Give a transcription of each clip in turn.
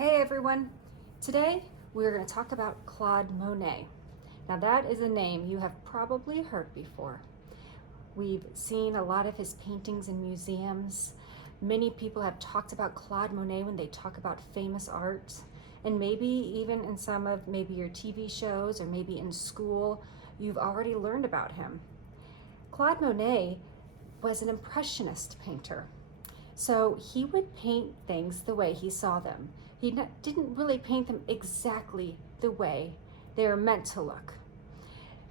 Hey everyone! Today we're going to talk about Claude Monet. Now that is a name you have probably heard before. We've seen a lot of his paintings in museums. Many people have talked about Claude Monet when they talk about famous art, and maybe even in some of maybe your TV shows or maybe in school you've already learned about him. Claude Monet was an impressionist painter. So he would paint things the way he saw them. Didn't really paint them exactly the way they were meant to look.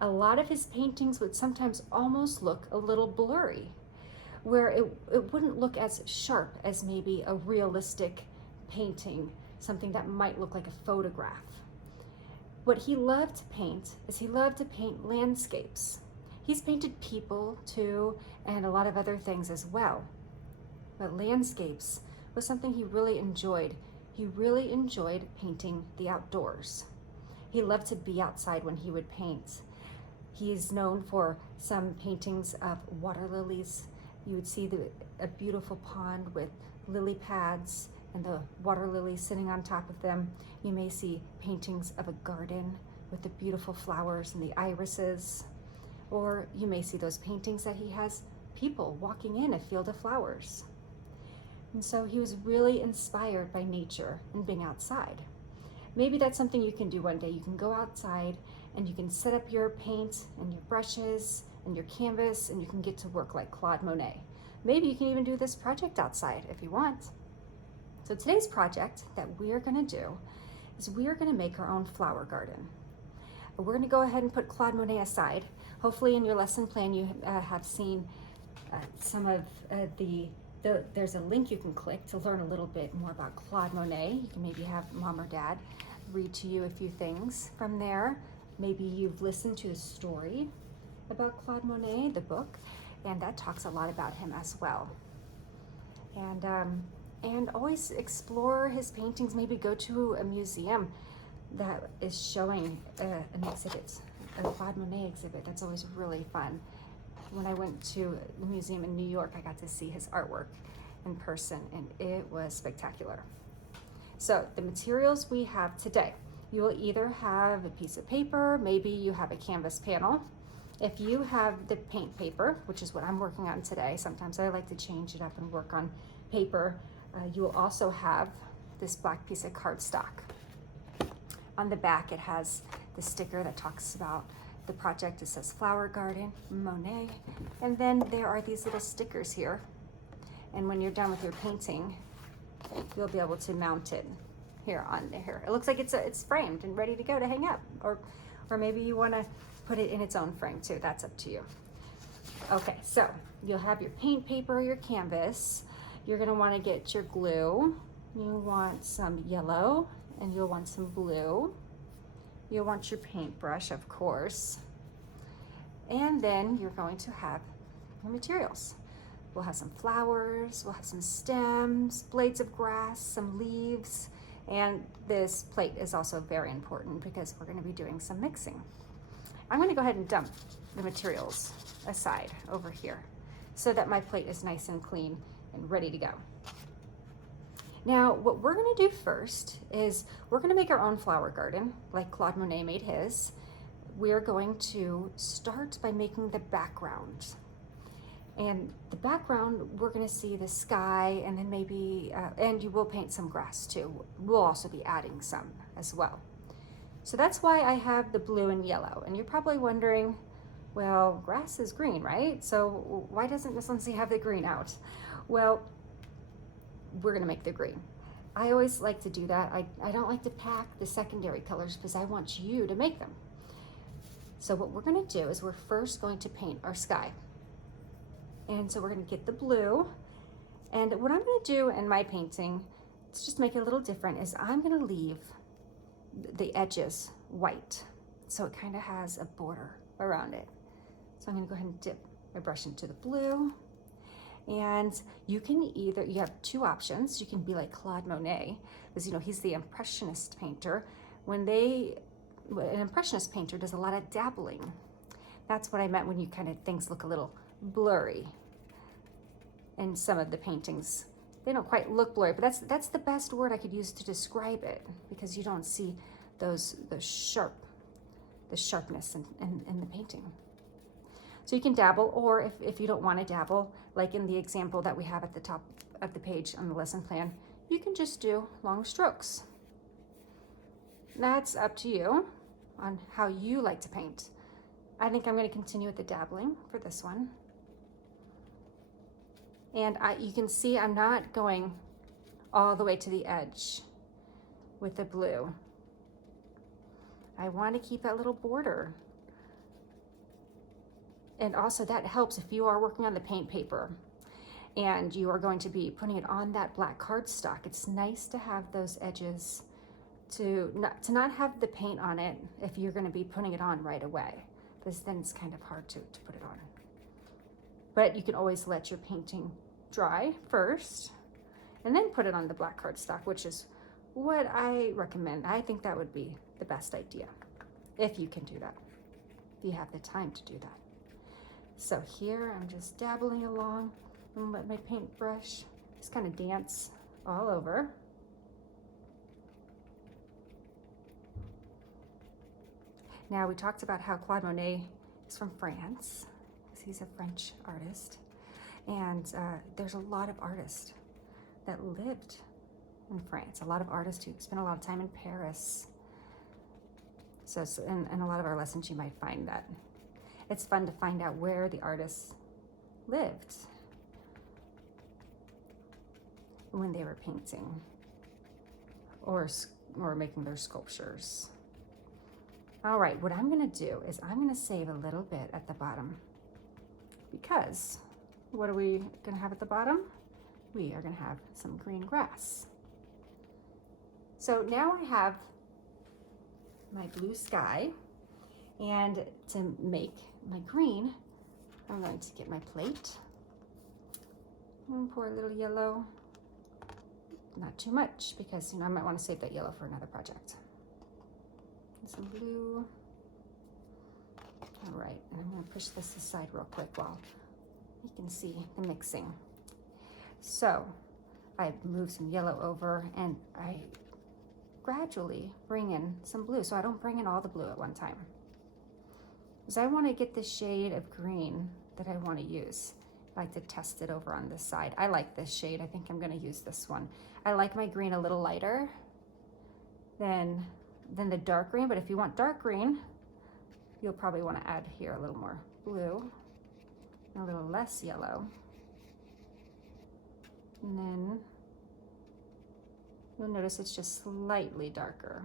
A lot of his paintings would sometimes almost look a little blurry, where it wouldn't look as sharp as maybe a realistic painting, something that might look like a photograph. What he loved to paint is he loved to paint landscapes. He's painted people too, and a lot of other things as well. But landscapes was something he really enjoyed. He really enjoyed painting the outdoors. He loved to be outside when he would paint. He's known for some paintings of water lilies. You would see a beautiful pond with lily pads and the water lilies sitting on top of them. You may see paintings of a garden with the beautiful flowers and the irises. Or you may see those paintings that he has people walking in a field of flowers. And so he was really inspired by nature and being outside. Maybe that's something you can do one day. You can go outside and you can set up your paint and your brushes and your canvas and you can get to work like Claude Monet. Maybe you can even do this project outside if you want. So today's project that we are going to do is we are going to make our own flower garden. We're going to go ahead and put Claude Monet aside. Hopefully in your lesson plan you have seen some of there's a link you can click to learn a little bit more about Claude Monet. You can maybe have mom or dad read to you a few things from there. Maybe you've listened to the story about Claude Monet, the book, and that talks a lot about him as well. And always explore his paintings. Maybe go to a museum that is showing an exhibit, a Claude Monet exhibit. That's always really fun. When I went to the museum in New York, I got to see his artwork in person, and it was spectacular. So the materials we have today, you will either have a piece of paper, maybe you have a canvas panel. If you have the paint paper, which is what I'm working on today, sometimes I like to change it up and work on paper. You will also have this black piece of cardstock. On the back, it has the sticker that talks about the project. It says Flower Garden, Monet, and then there are these little stickers here. And when you're done with your painting, you'll be able to mount it here on here. It looks like it's framed and ready to go to hang up, or maybe you want to put it in its own frame too. That's up to you. Okay, so you'll have your paint paper or your canvas. You're going to want to get your glue. You want some yellow and you'll want some blue. You'll want your paintbrush, of course. And then you're going to have your materials. We'll have some flowers, we'll have some stems, blades of grass, some leaves, and this plate is also very important because we're going to be doing some mixing. I'm going to go ahead and dump the materials aside over here so that my plate is nice and clean and ready to go. Now, what we're going to do first is we're going to make our own flower garden like Claude Monet made his. We're going to start by making the background. And the background, we're going to see the sky and then maybe, and you will paint some grass too. We'll also be adding some as well. So that's why I have the blue and yellow. And you're probably wondering, well, grass is green, right? So why doesn't Miss Lindsay have the green out? Well, we're gonna make the green. I always like to do that. I don't like to pack the secondary colors because I want you to make them. So what we're gonna do is we're first going to paint our sky. And so we're gonna get the blue. And what I'm gonna do in my painting, to just make it a little different, is I'm gonna leave the edges white. So it kind of has a border around it. So I'm gonna go ahead and dip my brush into the blue. And you have two options. You can be like Claude Monet, because he's the Impressionist painter. An Impressionist painter does a lot of dabbling. That's what I meant when things look a little blurry in some of the paintings they don't quite look blurry, but that's the best word I could use to describe it, because you don't see the sharpness in the painting. So you can dabble, or if you don't want to dabble, like in the example that we have at the top of the page on the lesson plan, you can just do long strokes. That's up to you on how you like to paint. I think I'm going to continue with the dabbling for this one. And you can see I'm not going all the way to the edge with the blue. I want to keep that little border. And also that helps if you are working on the paint paper and you are going to be putting it on that black cardstock. It's nice to have those edges to not have the paint on it if you're going to be putting it on right away, because then it's kind of hard to put it on. But you can always let your painting dry first and then put it on the black cardstock, which is what I recommend. I think that would be the best idea, if you can do that, if you have the time to do that. So here I'm just dabbling along and let my paintbrush just kind of dance all over. Now, we talked about how Claude Monet is from France, because he's a French artist. And there's a lot of artists that lived in France, a lot of artists who spent a lot of time in Paris. So in a lot of our lessons, you might find that. It's fun to find out where the artists lived when they were painting or making their sculptures. All right, what I'm gonna do is I'm gonna save a little bit at the bottom, because what are we gonna have at the bottom? We are gonna have some green grass. So now I have my blue sky, and to make my green, I'm going to get my plate and pour a little yellow. Not too much, because I might want to save that yellow for another project. And some blue. All right, and I'm going to push this aside real quick while you can see the mixing. So I move some yellow over, and I gradually bring in some blue. So I don't bring in all the blue at one time, because I want to get the shade of green that I want to use. I like to test it over on this side. I like this shade. I think I'm going to use this one. I like my green a little lighter than the dark green, but if you want dark green, you'll probably want to add here a little more blue and a little less yellow. And then you'll notice it's just slightly darker.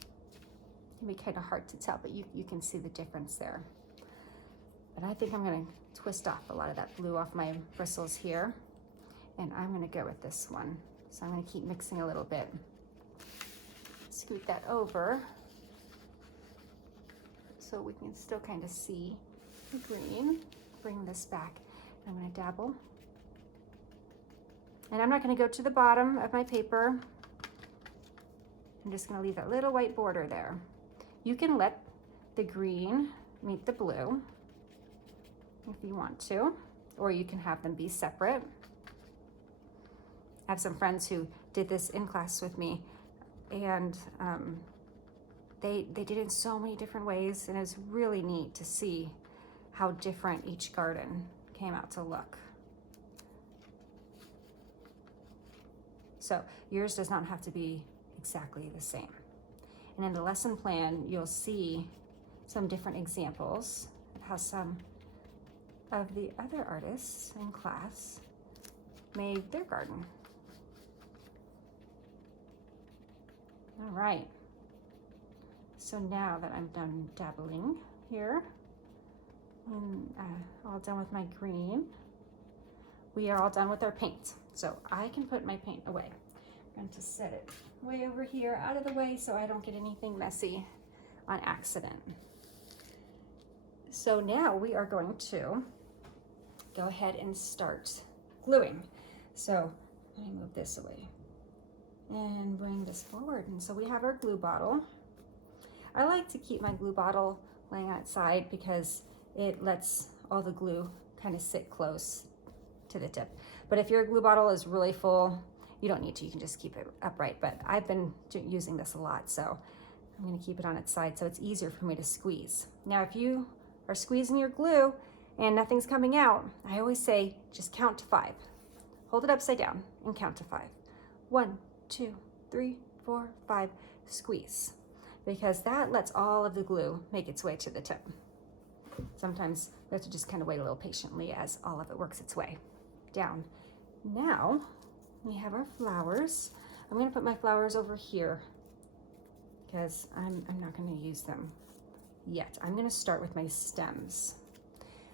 It can be kind of hard to tell, but you can see the difference there. But I think I'm going to twist off a lot of that blue off my bristles here, and I'm going to go with this one. So I'm going to keep mixing a little bit. Scoot that over so we can still kind of see the green. Bring this back. I'm going to dabble. And I'm not going to go to the bottom of my paper. I'm just going to leave that little white border there. You can let the green meet the blue if you want to, or you can have them be separate. I have some friends who did this in class with me, and they did it in so many different ways, and it's really neat to see how different each garden came out to look. So yours does not have to be exactly the same. And in the lesson plan, you'll see some different examples of how some of the other artists in class made their garden. All right. So now that I'm done dabbling here, and all done with my green, we are all done with our paint. So I can put my paint away. I'm going to set it way over here out of the way so I don't get anything messy on accident. So now we are going to go ahead and start gluing. So let me move this away and bring this forward. And so we have our glue bottle. I like to keep my glue bottle laying outside because it lets all the glue kind of sit close to the tip. But if your glue bottle is really full, you don't need to, you can just keep it upright. But I've been using this a lot, so I'm gonna keep it on its side so it's easier for me to squeeze. Now, if you are squeezing your glue and nothing's coming out, I always say, just count to 5. Hold it upside down and count to 5. 1, 2, 3, 4, 5, squeeze. Because that lets all of the glue make its way to the tip. Sometimes we have to just kind of wait a little patiently as all of it works its way down. Now, we have our flowers. I'm gonna put my flowers over here because I'm not gonna use them yet. I'm gonna start with my stems.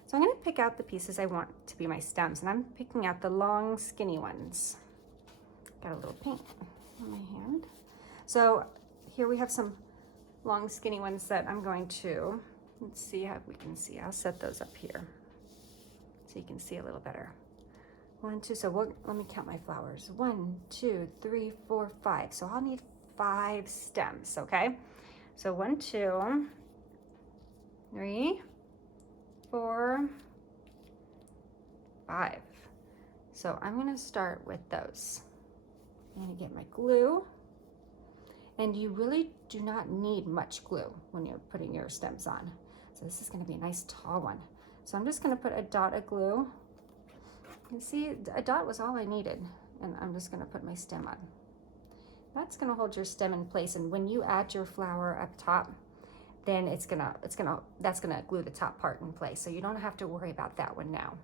So I'm gonna pick out the pieces I want to be my stems, and I'm picking out the long, skinny ones. Got a little paint on my hand. So here we have some long, skinny ones that I'm going to, let's see how we can see. I'll set those up here so you can see a little better. 1, 2, so let me count my flowers. 1, 2, 3, 4, 5. So I'll need 5 stems, okay? So 1, 2, 3, 4, 5. So I'm gonna start with those. I'm gonna get my glue. And you really do not need much glue when you're putting your stems on. So this is gonna be a nice tall one. So I'm just gonna put a dot of glue. You see, a dot was all I needed. And I'm just gonna put my stem on. That's gonna hold your stem in place. And when you add your flower up top, then that's gonna glue the top part in place. So you don't have to worry about that one now.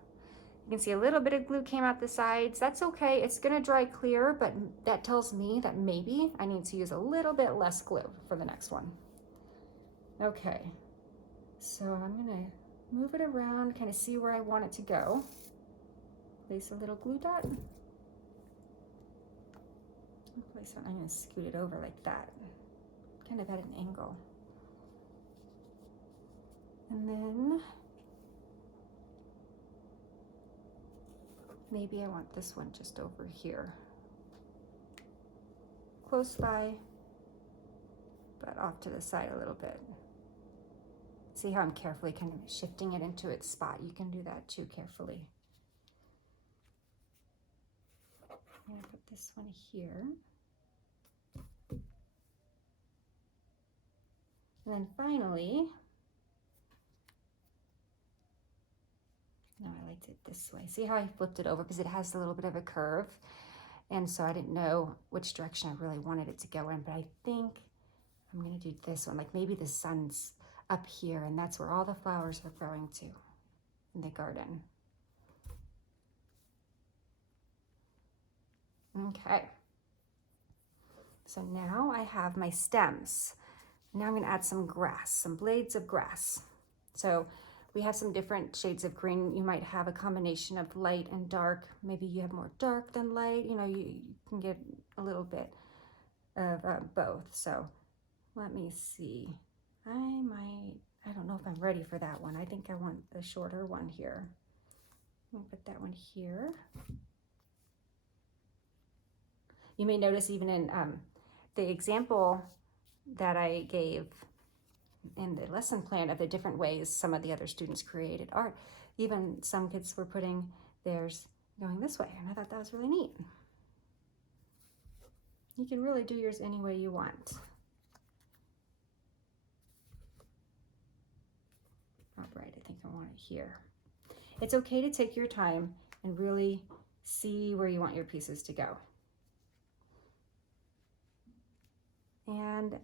You can see a little bit of glue came out the sides. That's okay, it's gonna dry clear, but that tells me that maybe I need to use a little bit less glue for the next one. Okay, so I'm gonna move it around, kind of see where I want it to go. Place a little glue dot. I'm gonna scoot it over like that, kind of at an angle. And then maybe I want this one just over here. Close by, but off to the side a little bit. See how I'm carefully kind of shifting it into its spot? You can do that too carefully. I'm gonna put this one here. And then finally, no, I liked it this way. See how I flipped it over because it has a little bit of a curve. And so I didn't know which direction I really wanted it to go in, but I think I'm gonna do this one. Like maybe the sun's up here and that's where all the flowers are growing to in the garden. Okay. So now I have my stems. Now I'm gonna add some grass, some blades of grass. So we have some different shades of green. You might have a combination of light and dark. Maybe you have more dark than light. You know, you can get a little bit of both. So let me see. I don't know if I'm ready for that one. I think I want the shorter one here. I'm gonna put that one here. You may notice even in the example that I gave in the lesson plan of the different ways some of the other students created art, even some kids were putting theirs going this way, and I thought that was really neat. You can really do yours any way you want. All right, I think I want it here. It's okay to take your time and really see where you want your pieces to go. And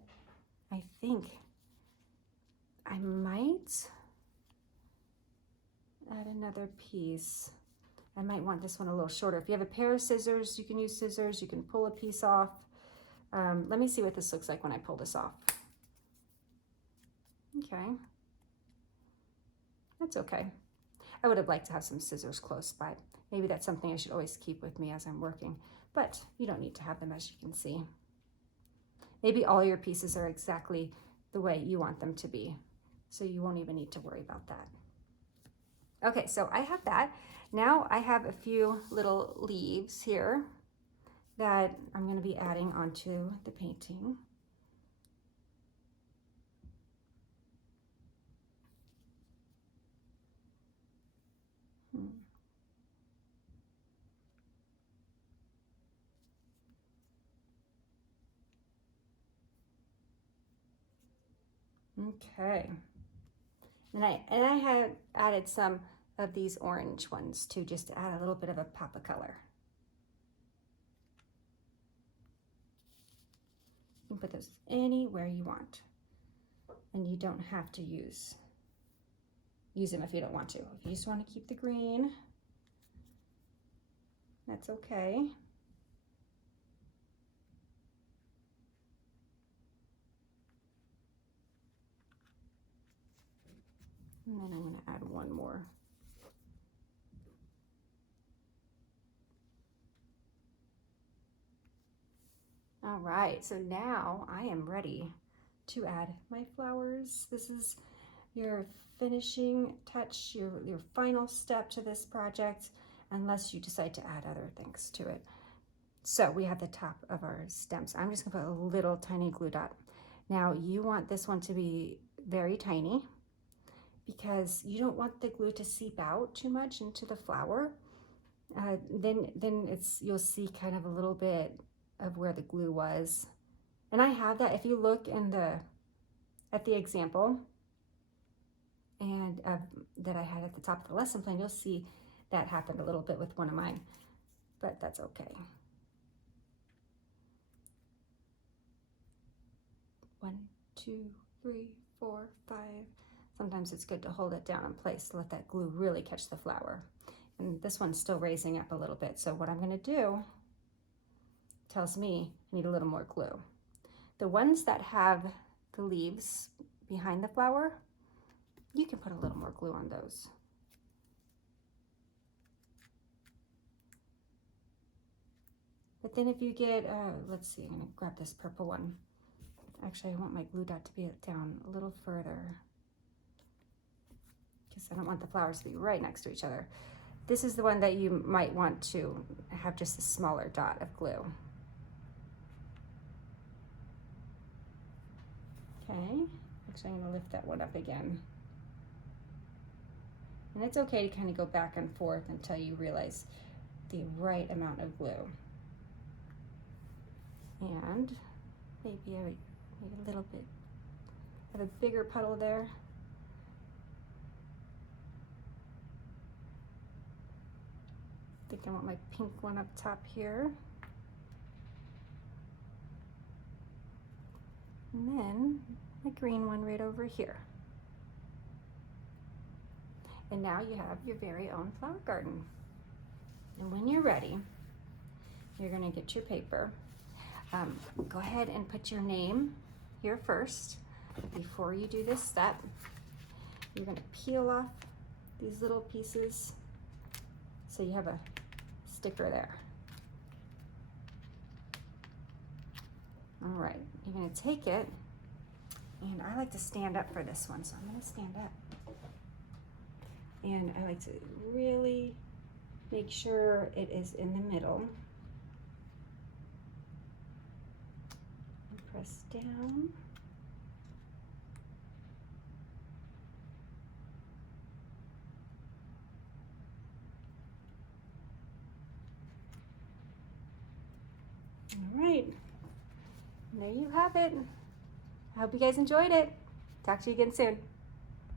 I think I might add another piece. I might want this one a little shorter. If you have a pair of scissors, you can use scissors. You can pull a piece off. Let me see what this looks like when I pull this off. Okay. That's okay. I would have liked to have some scissors close by. Maybe that's something I should always keep with me as I'm working, but you don't need to have them, as you can see. Maybe all your pieces are exactly the way you want them to be, so you won't even need to worry about that. Okay, so I have that. Now I have a few little leaves here that I'm going to be adding onto the painting. Okay. And I have added some of these orange ones too, just to add a little bit of a pop of color. You can put those anywhere you want. And you don't have to use them if you don't want to. If you just want to keep the green, that's okay. And then I'm going to add one more. All right, so now I am ready to add my flowers. This is your finishing touch, your final step to this project, unless you decide to add other things to it. So we have the top of our stems. I'm just gonna put a little tiny glue dot. Now you want this one to be very tiny because you don't want the glue to seep out too much into the flower. Then you'll see kind of a little bit of where the glue was. And I have that. If you look at the example and that I had at the top of the lesson plan, you'll see that happened a little bit with one of mine, but that's okay. 1, 2, 3, 4, 5. Sometimes it's good to hold it down in place to let that glue really catch the flower. And this one's still raising up a little bit. So what I'm gonna do tells me I need a little more glue. The ones that have the leaves behind the flower, you can put a little more glue on those. But then if you get, let's see, I'm gonna grab this purple one. Actually, I want my glue dot to be down a little further because I don't want the flowers to be right next to each other. This is the one that you might want to have just a smaller dot of glue. Okay, actually I'm gonna lift that one up again. And it's okay to kind of go back and forth until you realize the right amount of glue. And maybe a little bit, have a bigger puddle there. I think I want my pink one up top here. And then my green one right over here. And now you have your very own flower garden. And when you're ready, you're gonna get your paper. Go ahead and put your name here first. Before you do this step, you're gonna peel off these little pieces so you have a sticker there. All right, you're gonna take it, and I like to stand up for this one, so I'm gonna stand up. And I like to really make sure it is in the middle. And press down. All right, there you have it. I hope you guys enjoyed it. Talk to you again soon.